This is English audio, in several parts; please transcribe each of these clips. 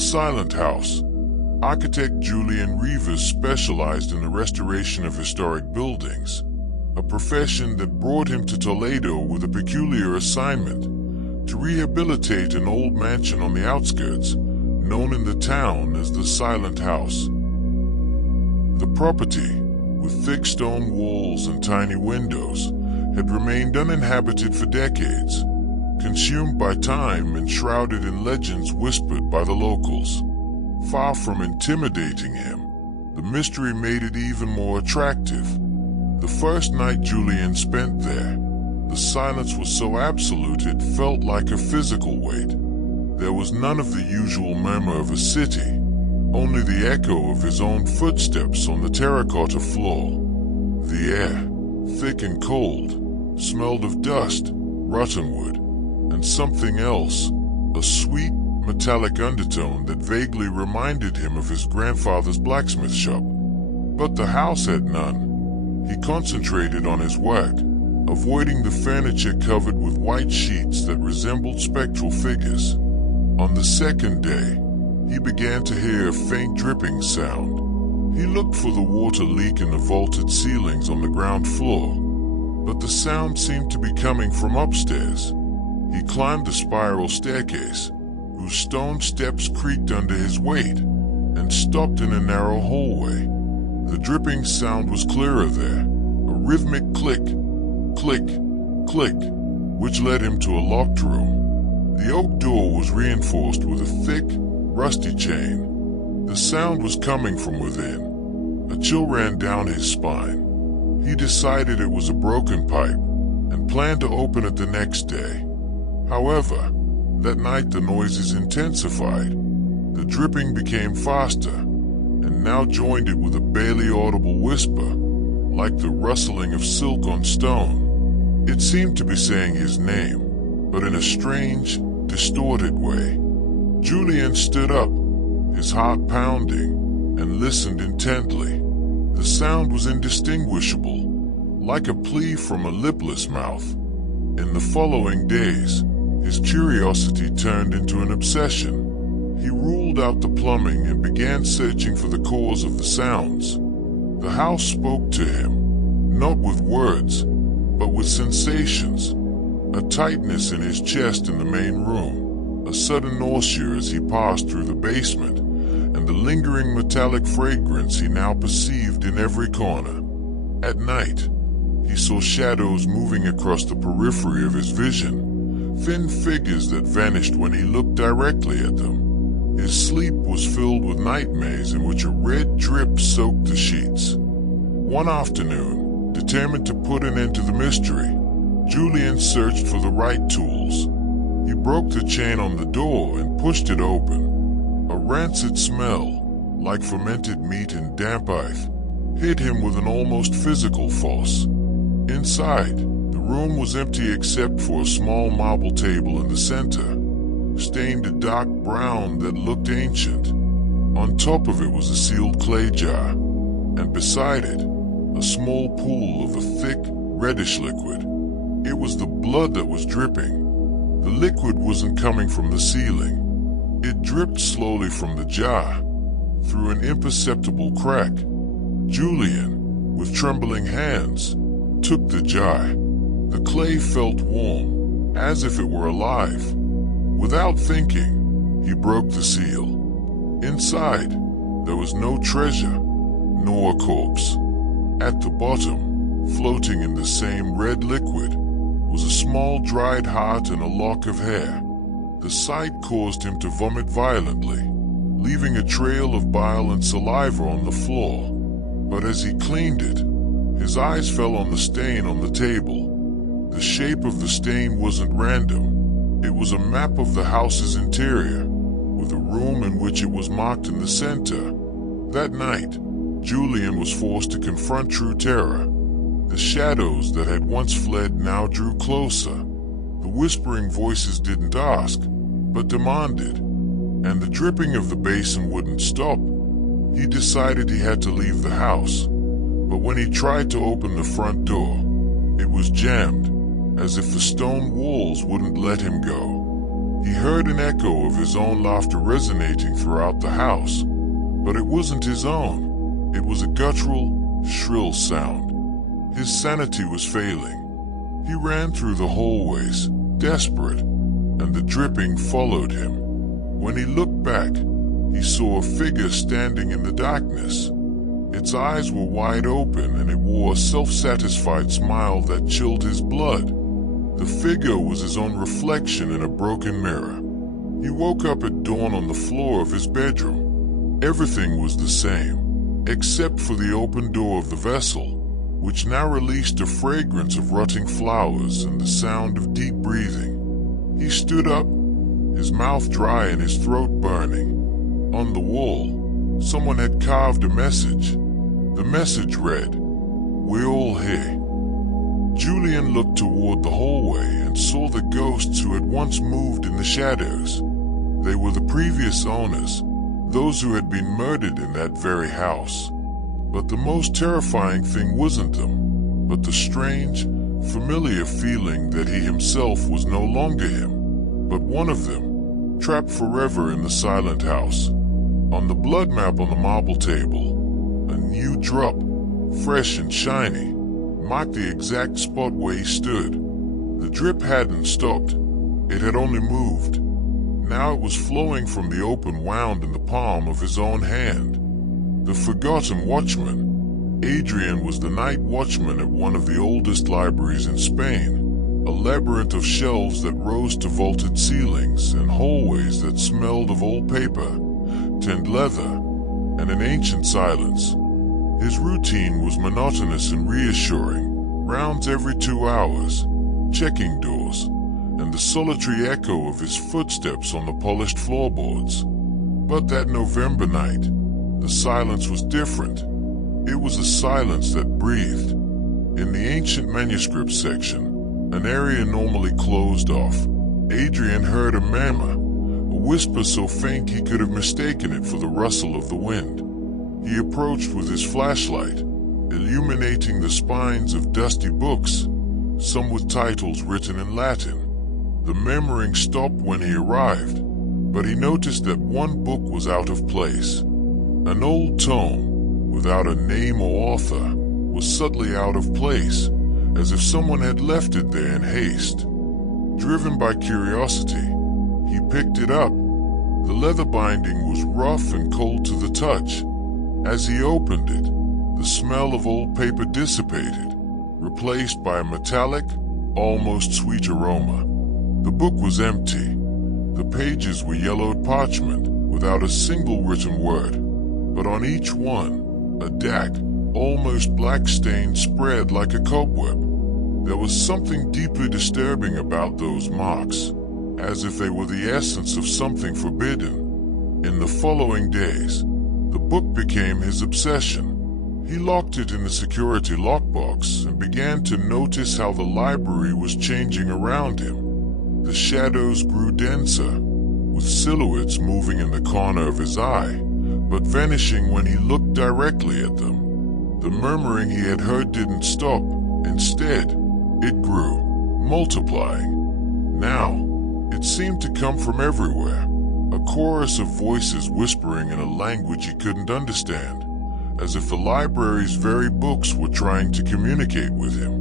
silent house. Architect Julian Rivas specialized in the restoration of historic buildings, a profession that brought him to Toledo with a peculiar assignment: to rehabilitate an old mansion on the outskirts, known in the town as the Silent House. The property, with thick stone walls and tiny windows, had remained uninhabited for decades, consumed by time and shrouded in legends whispered by the locals. Far from intimidating him, the mystery made it even more attractive. The first night Julian spent there, the silence was so absolute it felt like a physical weight. There was none of the usual murmur of a city, only the echo of his own footsteps on the terracotta floor. The air, thick and cold, smelled of dust, rotten wood, and something else, a sweet, metallic undertone that vaguely reminded him of his grandfather's blacksmith shop. But the house had none. He concentrated on his work, avoiding the furniture covered with white sheets that resembled spectral figures. On the second day, he began to hear a faint dripping sound. He looked for the water leak in the vaulted ceilings on the ground floor, but the sound seemed to be coming from upstairs. He climbed the spiral staircase, whose stone steps creaked under his weight, and stopped in a narrow hallway. The dripping sound was clearer there, a rhythmic click, click, click, which led him to a locked room. The oak door was reinforced with a thick, rusty chain. The sound was coming from within. A chill ran down his spine. He decided it was a broken pipe and planned to open it the next day. However, that night the noises intensified. The dripping became faster, and now joined it with a barely audible whisper, like the rustling of silk on stone. It seemed to be saying his name, but in a strange, distorted way. Julian stood up, his heart pounding, and listened intently. The sound was indistinguishable, like a plea from a lipless mouth. In the following days, his curiosity turned into an obsession. He ruled out the plumbing and began searching for the cause of the sounds. The house spoke to him, not with words, but with sensations. A tightness in his chest in the main room, a sudden nausea as he passed through the basement, and the lingering metallic fragrance he now perceived in every corner. At night, he saw shadows moving across the periphery of his vision, thin figures that vanished when he looked directly at them. His sleep was filled with nightmares in which a red drip soaked the sheets. One afternoon, determined to put an end to the mystery, Julian searched for the right tools. He broke the chain on the door and pushed it open. A rancid smell, like fermented meat and damp earth, hit him with an almost physical force. Inside, the room was empty except for a small marble table in the center, stained a dark brown that looked ancient. On top of it was a sealed clay jar, and beside it, a small pool of a thick, reddish liquid. It was the blood that was dripping. The liquid wasn't coming from the ceiling. It dripped slowly from the jar, through an imperceptible crack. Julian, with trembling hands, took the jar. The clay felt warm, as if it were alive. Without thinking, he broke the seal. Inside, there was no treasure, nor a corpse. At the bottom, floating in the same red liquid, was a small dried heart and a lock of hair. The sight caused him to vomit violently, leaving a trail of bile and saliva on the floor. But as he cleaned it, his eyes fell on the stain on the table. The shape of the stain wasn't random. It was a map of the house's interior, with a room in which it was marked in the center. That night, Julian was forced to confront true terror. The shadows that had once fled now drew closer. The whispering voices didn't ask, but demanded, and the dripping of the basin wouldn't stop. He decided he had to leave the house, but when he tried to open the front door, it was jammed, as if the stone walls wouldn't let him go. He heard an echo of his own laughter resonating throughout the house, but it wasn't his own. It was a guttural, shrill sound. His sanity was failing. He ran through the hallways, desperate, and the dripping followed him. When he looked back, he saw a figure standing in the darkness. Its eyes were wide open and it wore a self-satisfied smile that chilled his blood. The figure was his own reflection in a broken mirror. He woke up at dawn on the floor of his bedroom. Everything was the same, except for the open door of the vessel, which now released a fragrance of rotting flowers and the sound of deep breathing. He stood up, his mouth dry and his throat burning. On the wall, someone had carved a message. The message read, "We're all here." Julian looked toward the hallway and saw the ghosts who had once moved in the shadows. They were the previous owners, those who had been murdered in that very house. But the most terrifying thing wasn't them, but the strange, familiar feeling that he himself was no longer him, but one of them, trapped forever in the silent house. On the blood map on the marble table, a new drop, fresh and shiny, marked the exact spot where he stood. The drip hadn't stopped, it had only moved. Now it was flowing from the open wound in the palm of his own hand. The forgotten watchman. Adrian was the night watchman at one of the oldest libraries in Spain, a labyrinth of shelves that rose to vaulted ceilings and hallways that smelled of old paper, tinned leather, and an ancient silence. His routine was monotonous and reassuring, rounds every 2 hours, checking doors, and the solitary echo of his footsteps on the polished floorboards. But that November night, the silence was different. It was a silence that breathed. In the ancient manuscript section, an area normally closed off, Adrian heard a murmur, a whisper so faint he could have mistaken it for the rustle of the wind. He approached with his flashlight, illuminating the spines of dusty books, some with titles written in Latin. The murmuring stopped when he arrived, but he noticed that one book was out of place. An old tome, without a name or author, was subtly out of place, as if someone had left it there in haste. Driven by curiosity, he picked it up. The leather binding was rough and cold to the touch. As he opened it, the smell of old paper dissipated, replaced by a metallic, almost sweet aroma. The book was empty. The pages were yellowed parchment, without a single written word. But on each one, a dark, almost black stain spread like a cobweb. There was something deeply disturbing about those marks, as if they were the essence of something forbidden. In the following days, the book became his obsession. He locked it in the security lockbox and began to notice how the library was changing around him. The shadows grew denser, with silhouettes moving in the corner of his eye, but vanishing when he looked directly at them. The murmuring he had heard didn't stop. Instead, it grew, multiplying. Now, it seemed to come from everywhere, a chorus of voices whispering in a language he couldn't understand, as if the library's very books were trying to communicate with him.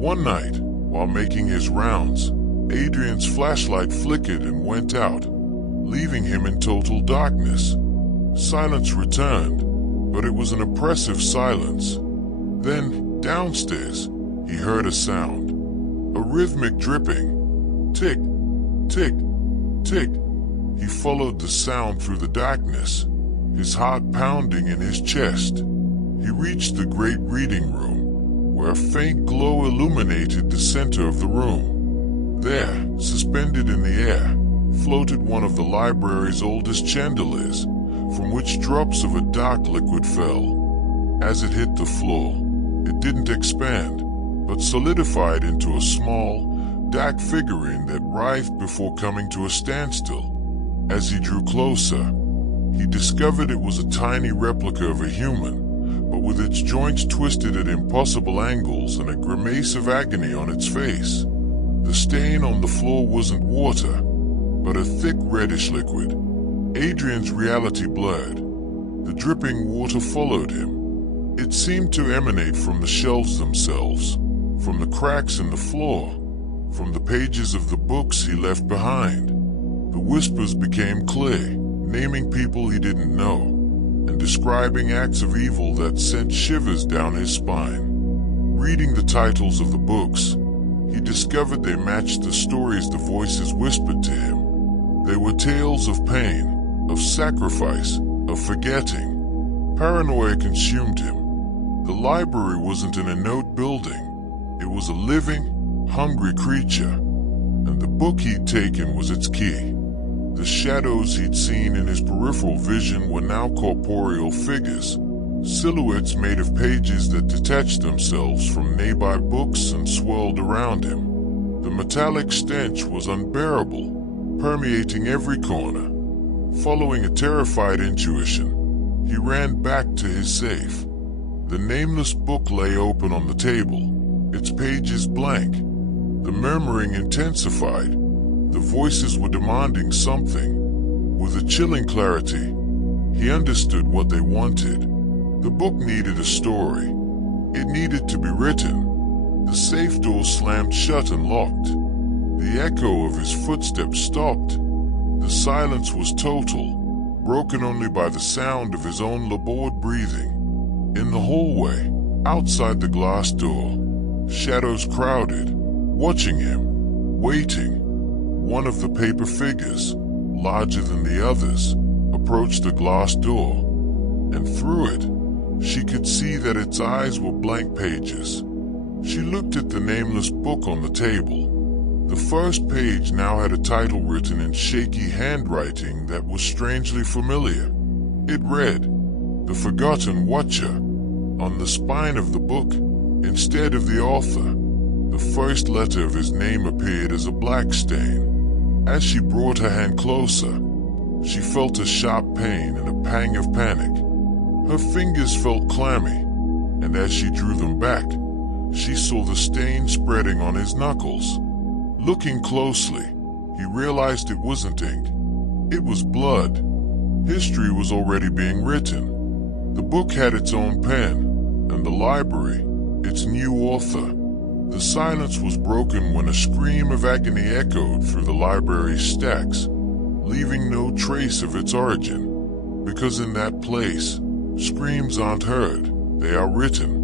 One night, while making his rounds, Adrian's flashlight flickered and went out, leaving him in total darkness. Silence returned, but it was an oppressive silence. Then, downstairs, he heard a sound, a rhythmic dripping. Tick, tick, tick. He followed the sound through the darkness, his heart pounding in his chest. He reached the great reading room, where a faint glow illuminated the center of the room. There, suspended in the air, floated one of the library's oldest chandeliers, from which drops of a dark liquid fell. As it hit the floor, it didn't expand, but solidified into a small, dark figurine that writhed before coming to a standstill. As he drew closer, he discovered it was a tiny replica of a human, but with its joints twisted at impossible angles and a grimace of agony on its face. The stain on the floor wasn't water. but a thick reddish liquid. Adrian's reality blurred. The dripping water followed him. It seemed to emanate from the shelves themselves, from the cracks in the floor, from the pages of the books he left behind. The whispers became clear, naming people he didn't know, and describing acts of evil that sent shivers down his spine. Reading the titles of the books, he discovered they matched the stories the voices whispered to him. They were tales of pain, of sacrifice, of forgetting. Paranoia consumed him. The library wasn't in a note building. It was a living, hungry creature, and the book he'd taken was its key. The shadows he'd seen in his peripheral vision were now corporeal figures, silhouettes made of pages that detached themselves from nearby books and swirled around him. The metallic stench was unbearable, permeating every corner. Following a terrified intuition, he ran back to his safe. The nameless book lay open on the table, its pages blank. The murmuring intensified. The voices were demanding something. With a chilling clarity, he understood what they wanted. The book needed a story. It needed to be written. The safe door slammed shut and locked. The echo of his footsteps stopped. The silence was total, broken only by the sound of his own labored breathing. In the hallway, outside the glass door, shadows crowded, watching him, waiting. One of the paper figures, larger than the others, approached the glass door, and through it, she could see that its eyes were blank pages. She looked at the nameless book on the table. The first page now had a title written in shaky handwriting that was strangely familiar. It read, "The Forgotten Watcher." On the spine of the book, instead of the author, the first letter of his name appeared as a black stain. As she brought her hand closer, she felt a sharp pain and a pang of panic. Her fingers felt clammy, and as she drew them back, she saw the stain spreading on his knuckles. Looking closely, he realized it wasn't ink. It was blood. History was already being written. The book had its own pen, and the library, its new author. The silence was broken when a scream of agony echoed through the library's stacks, leaving no trace of its origin. Because in that place, screams aren't heard, they are written.